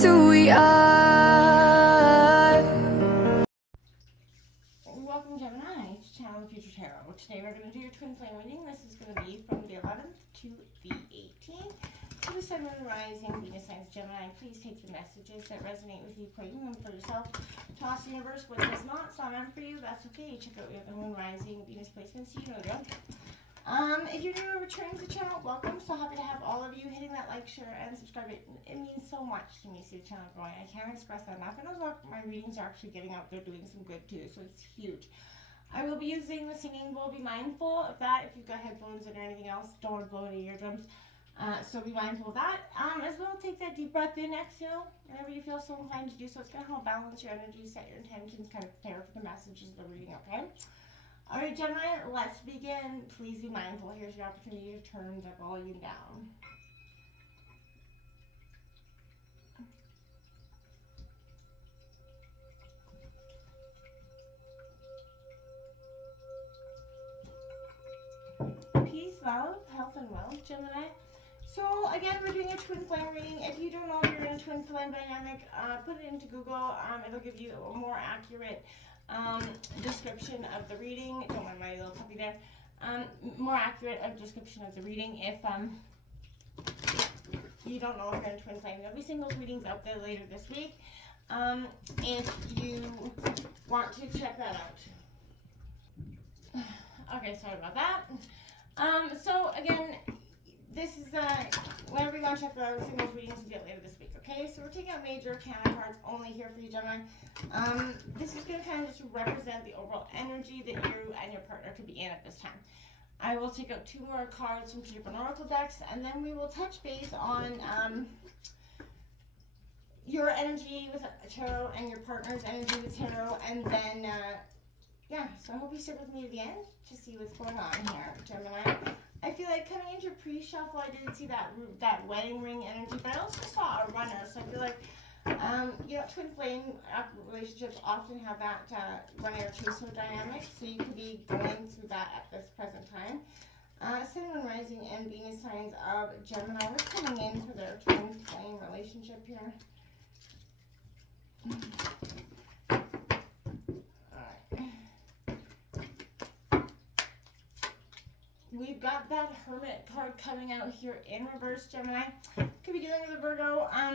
just who we are. Welcome, Gemini, to Channel Future Tarot. Today we're going to do your twin flame reading. This is going to be from the 11th to the 18th. To the Sun, Moon, Rising, Venus signs, Gemini. Please take the messages that resonate with you, claim them for yourself. Toss the universe. What does not sound meant for you, that's okay. Check out your Moon, Rising, Venus placements. You know the drill. If you're new or returning to the channel, welcome. So happy to have all of you hitting that like, share, and subscribe. It means so much to me to see the channel growing. I can't express that enough. And also, my readings are actually getting out there, doing some good too, so it's huge. I will be using the singing bowl. Be mindful of that. If you've got headphones in or anything else, don't want to blow any eardrums. So be mindful of that. As well, take that deep breath in, exhale, whenever you feel so inclined to do so. It's going to help balance your energy, set your intentions, kind of prepare for the messages of the reading, okay? All right, Gemini, let's begin. Please be mindful. Here's your opportunity to turn the volume down. Peace, love, health, and wealth, Gemini. So again, we're doing a twin flame reading. If you don't know if you're in a twin flame dynamic, put it into Google. It'll give you a more accurate description of the reading. Don't mind my little puppy there. More accurate description of the reading. If you don't know if you're in a twin flame, there'll be singles readings out there later this week. If you want to check that out. Okay, sorry about that. So again, this is whenever you want to check out singles readings, will be out later this week. Okay, so we're taking out major arcana cards only here for you, Gemini. This is going to kind of just represent the overall energy that you and your partner could be in at this time. I will take out 2 more cards from 2 different oracle decks, and then we will touch base on your energy with tarot and your partner's energy with tarot, and then yeah, so I hope you stick with me to the end to see what's going on here, Gemini. I feel like coming into pre-shuffle, I didn't see that wedding ring energy, but I also saw a runner, so I feel like, you know, twin flame relationships often have that runner-chaser dynamic, so you could be going through that at this present time. Sun, Moon, Rising, and Venus signs of Gemini. What's coming in for their twin flame relationship here? We've got that Hermit card coming out here in reverse, Gemini. Could be dealing with a Virgo. I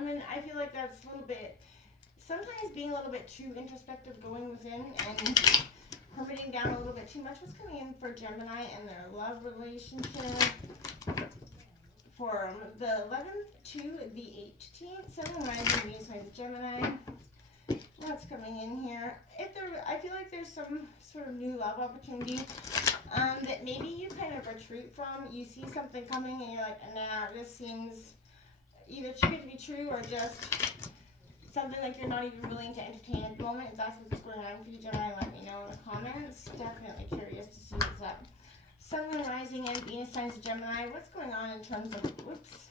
mean, I feel like that's a little bit, sometimes being a little bit too introspective, going within and hermiting down a little bit too much. What's coming in for Gemini and their love relationship from the 11th to the 18th? Sun, Moon, Rising, Venus signs of Gemini. What's coming in here? I feel like there's some sort of new love opportunity that maybe you kind of retreat from. You see something coming and you're like, nah, this seems either too good to be true or just something like you're not even willing to entertain at the moment. If that's what's going on for you, Gemini, let me know in the comments. Definitely curious to see what's up. Sun, Moon, Rising, and Venus signs of Gemini. What's going on in terms of, whoops,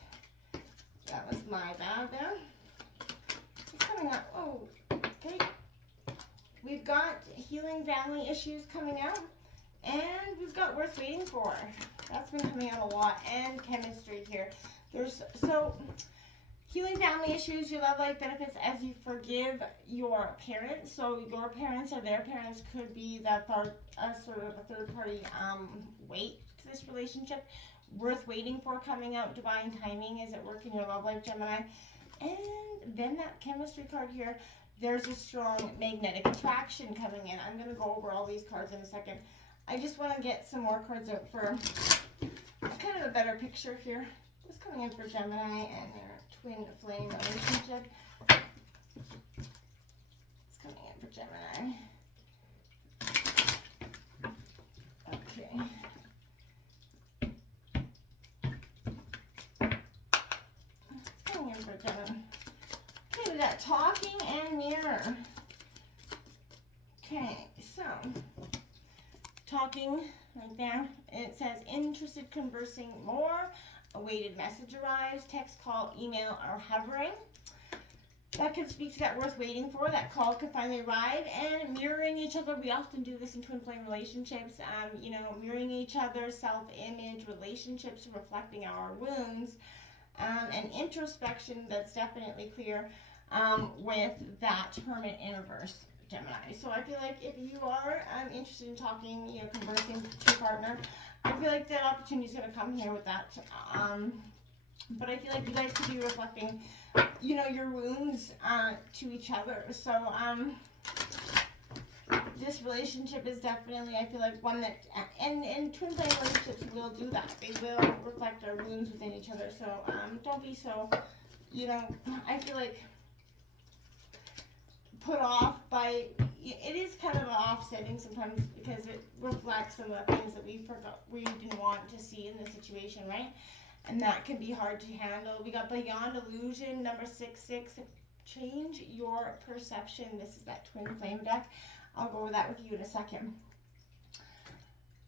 that was my bad there. What's coming up? Oh, okay. We've got healing family issues coming out, and we've got worth waiting for. That's been coming out a lot, and chemistry here. So healing family issues, your love life benefits as you forgive your parents. So your parents or their parents could be that sort of a third party weight to this relationship. Worth waiting for coming out. Divine timing is at work in your love life, Gemini. And then that chemistry card here. There's a strong magnetic attraction coming in. I'm going to go over all these cards in a second. I just want to get some more cards out for kind of a better picture here. What's coming in for Gemini and their twin flame relationship? What's coming in for Gemini? Okay. What's coming in for Gemini? Okay, we got talking and mirror. Okay, so talking right there. It says interested, conversing more. Awaited message arrives. Text, call, email, or hovering. That could speak to that worth waiting for. That call could finally arrive. And mirroring each other. We often do this in twin flame relationships. You know, mirroring each other, self-image, relationships, reflecting our wounds. and introspection that's definitely clear with that Hermit in reverse, Gemini. So I feel like if you are interested in talking, conversing to your partner, I feel like that opportunity is going to come here with that. But I feel like you guys could be reflecting, your wounds to each other. So this relationship is definitely, I feel like, one that, and twin flame relationships will do that. They will reflect our wounds within each other. So don't be so, I feel like put off by, it is kind of offsetting sometimes because it reflects some of the things that we didn't want to see in the situation, right? And that can be hard to handle. We got Beyond Illusion, number 66. Change your perception. This is that twin flame deck. I'll go over that with you in a second.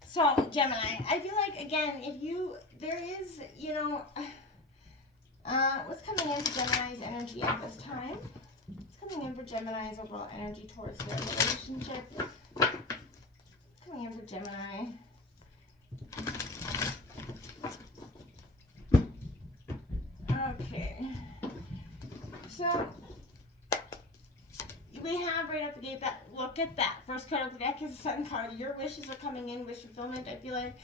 So, Gemini, I feel like, again, there is, what's coming in for Gemini's energy at this time? What's coming in for Gemini's overall energy towards their relationship? What's coming in for Gemini? Okay. So, we have right at the gate that, look at that. First card of the deck is the Sun card. Your wishes are coming in, wish fulfillment, I feel like.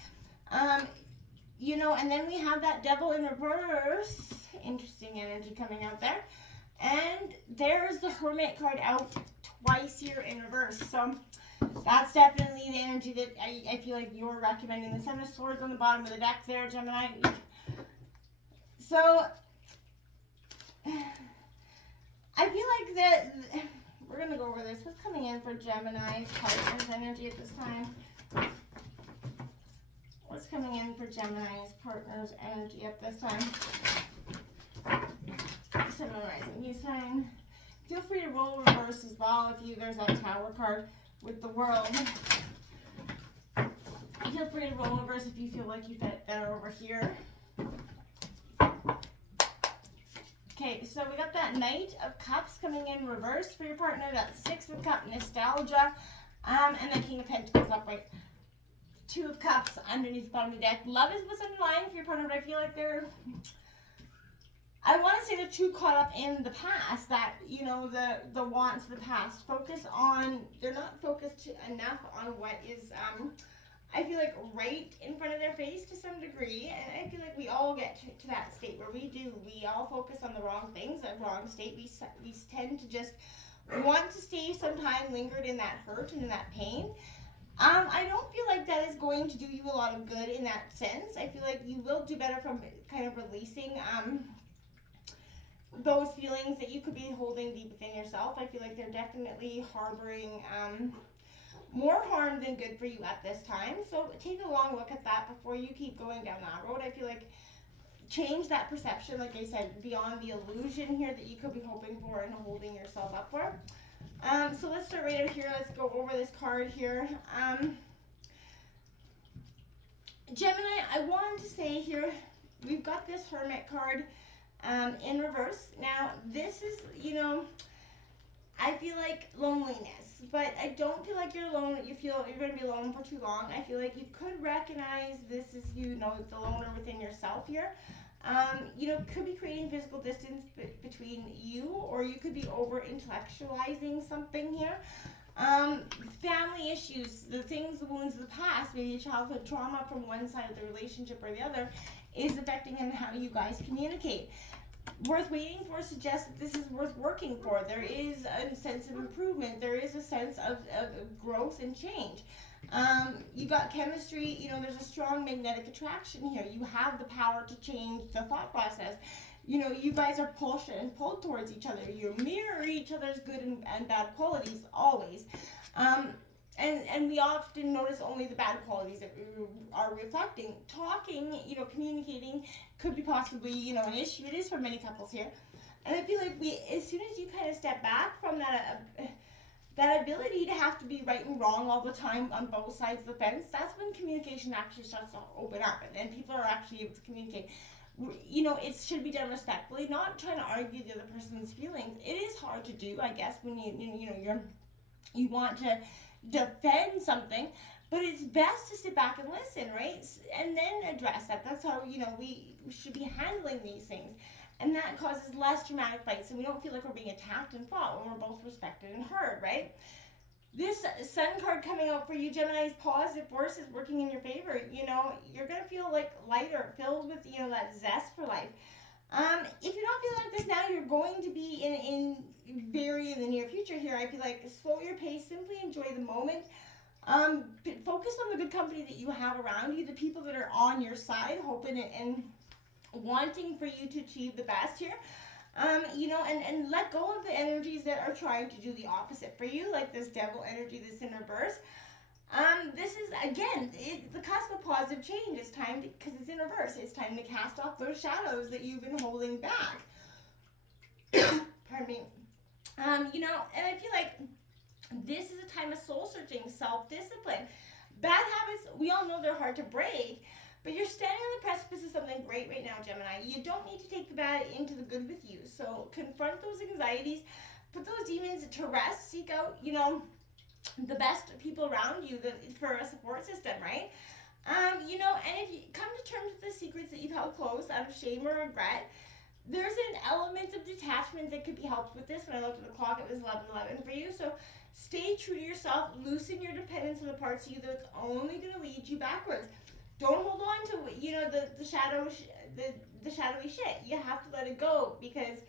And then we have that Devil in reverse. Interesting energy coming out there. And there's the Hermit card out twice here in reverse. So that's definitely the energy that I feel like you're recommending. The Seven of Swords on the bottom of the deck there, Gemini. So I feel like that we're going to go over this. What's coming in for Gemini's partner's energy at this time? What's coming in for Gemini's partner's energy at this time? Sun, rising, new sign. Feel free to roll reverse as well if there's that Tower card with the World. Feel free to roll reverse if you feel like you fit better over here. Okay, so we got that Knight of Cups coming in reverse for your partner. That's Six of Cups, nostalgia. And then King of Pentacles upright. Two of Cups underneath the bottom of the deck. Love is what's underlying for your partner, but I feel like I want to say they're too caught up in the past that, the wants of the past. They're not focused enough on what is, I feel like, right in front of their face to some degree. And I feel like we all get to that state where we all focus on the wrong things, that wrong state. We tend to just want to stay some time lingered in that hurt and in that pain. I don't feel like that is going to do you a lot of good in that sense. I feel like you will do better from kind of releasing, those feelings that you could be holding deep within yourself. I feel like they're definitely harboring more harm than good for you at this time. So take a long look at that before you keep going down that road. I feel like change that perception, like I said, beyond the illusion here that you could be hoping for and holding yourself up for. So let's start right out here. Let's go over this card here. Gemini, I wanted to say here, we've got this Hermit card in reverse. Now, this is, I feel like loneliness, but I don't feel like you're alone. You feel you're going to be alone for too long. I feel like you could recognize this as, the loner within yourself here. Could be creating physical distance between you, or you could be over intellectualizing something here. Family issues, the wounds of the past, maybe childhood trauma from one side of the relationship or the other is affecting how you guys communicate. Worth waiting for suggests that this is worth working for. There is a sense of improvement. There is a sense of growth and change. You got chemistry, there's a strong magnetic attraction here. You have the power to change the thought process. You guys are pushed and pulled towards each other. You mirror each other's good and bad qualities always. And we often notice only the bad qualities that we are reflecting. Talking, communicating could be possibly, an issue. It is for many couples here. And I feel like as soon as you kind of step back from that ability to have to be right and wrong all the time on both sides of the fence, that's when communication actually starts to open up. And then people are actually able to communicate. It should be done respectfully, not trying to argue the other person's feelings. It is hard to do, I guess, when you want to defend something, But it's best to sit back and listen, right? And then address that. That's how, we should be handling these things. And that causes less dramatic fights, and we don't feel like we're being attacked and fought when we're both respected and heard, right? This Sun card coming out for you, Gemini, is positive forces working in your favor. You're going to feel like lighter, filled with, that zest for life. If you're not feeling like this now, you're going to be in the near future here. I feel like slow your pace, simply enjoy the moment. Focus on the good company that you have around you, the people that are on your side, hoping and wanting for you to achieve the best here. And let go of the energies that are trying to do the opposite for you, like this devil energy that's in reverse. This is, again, the cusp of positive change. It's time, because it's in reverse, it's time to cast off those shadows that you've been holding back. Pardon me. And I feel like this is a time of soul searching, self-discipline. Bad habits, we all know they're hard to break, but you're standing on the precipice of something great right now, Gemini. You don't need to take the bad into the good with you. So confront those anxieties, put those demons to rest, seek out, the best people around you for a support system, right? And if you come to terms with the secrets that you've held close out of shame or regret, there's an element of detachment that could be helped with this. When I looked at the clock, it was 11:11 for you. So stay true to yourself, loosen your dependence on the parts of you that's only going to lead you backwards. Don't hold on to the shadowy shit. You have to let it go, because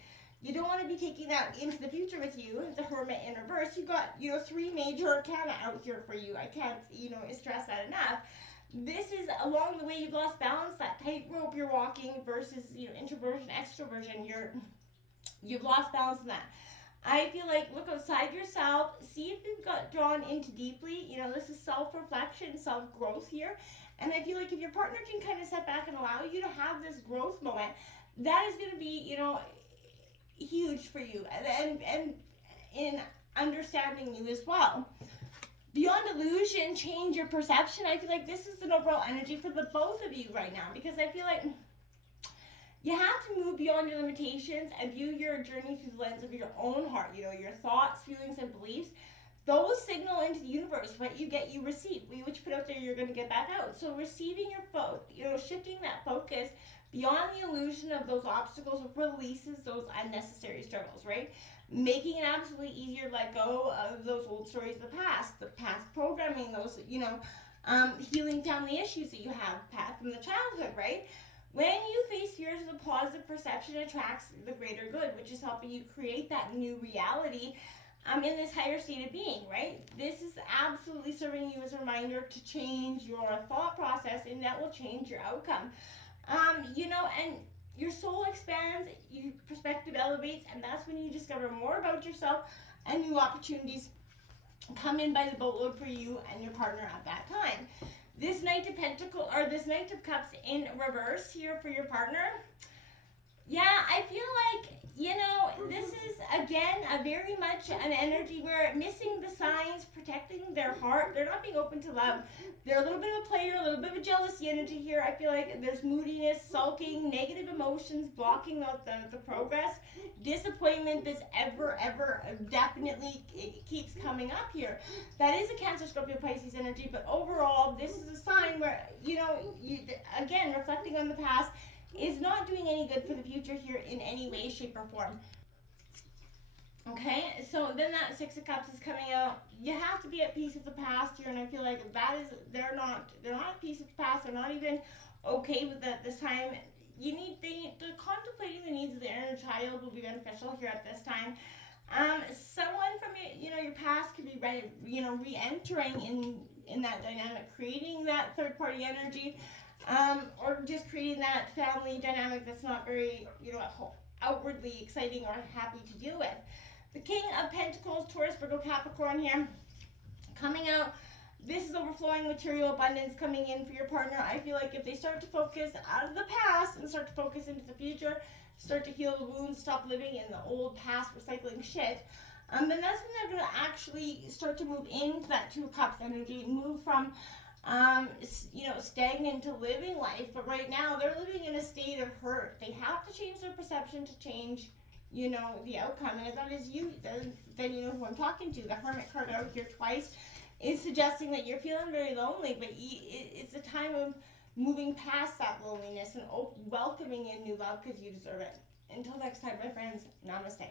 you don't want to be taking that into the future with you. The Hermit in reverse. You got 3 major arcana out here for you. I can't stress that enough. This is along the way you've lost balance, that tightrope you're walking versus introversion, extroversion. You've lost balance in that. I feel like look outside yourself, see if you've got drawn into deeply. This is self-reflection, self-growth here. And I feel like if your partner can kind of step back and allow you to have this growth moment, that is going to be, huge for you. And in understanding you as well. Beyond illusion, change your perception. I feel like this is an overall energy for the both of you right now, because I feel like you have to move beyond your limitations and view your journey through the lens of your own heart. Your thoughts, feelings, and beliefs. Those signal into the universe. What you get, you receive. What you put out there, you're going to get back out. So receiving your shifting that focus beyond the illusion of those obstacles releases those unnecessary struggles, right? Making it absolutely easier to let go of those old stories of the past programming, those, healing family issues that you have from the childhood, right? When you face fears, the positive perception attracts the greater good, which is helping you create that new reality in this higher state of being, right? This is absolutely serving you as a reminder to change your thought process, and that will change your outcome. And your soul expands, your perspective elevates, and that's when you discover more about yourself, and new opportunities come in by the boatload for you and your partner at that time. This Knight of Cups in reverse here for your partner. Yeah, I feel like, this is, again, a very much an energy where missing the signs, protecting their heart. They're not being open to love. They're a little bit of a player, a little bit of a jealousy energy here. I feel like there's moodiness, sulking, negative emotions, blocking out the progress, disappointment that's ever, definitely it keeps coming up here. That is a Cancer, Scorpio, Pisces energy, but overall, this is a sign where, again, reflecting on the past, is not doing any good for the future here in any way, shape, or form. Okay, so then that Six of Cups is coming out. You have to be at peace with the past here, and I feel like they're not at peace with the past. They're not even okay with that this time. They're contemplating the needs of their inner child will be beneficial here at this time. Someone from your past could be re-entering in that dynamic, creating that third party energy. Or just creating that family dynamic that's not very, outwardly exciting or happy to deal with. The King of Pentacles, Taurus, Virgo, Capricorn here, coming out. This is overflowing material abundance coming in for your partner. I feel like if they start to focus out of the past and start to focus into the future, start to heal the wounds, stop living in the old past recycling shit, then that's when they're going to actually start to move into that Two of Cups energy, move from stagnant to living life. But right now they're living in a state of hurt. They have to change their perception to change, the outcome. And if that is you, then you know who I'm talking to. The Hermit card out here twice. is suggesting that you're feeling very lonely, but it's a time of moving past that loneliness and welcoming in new love because you deserve it. Until next time, my friends, namaste.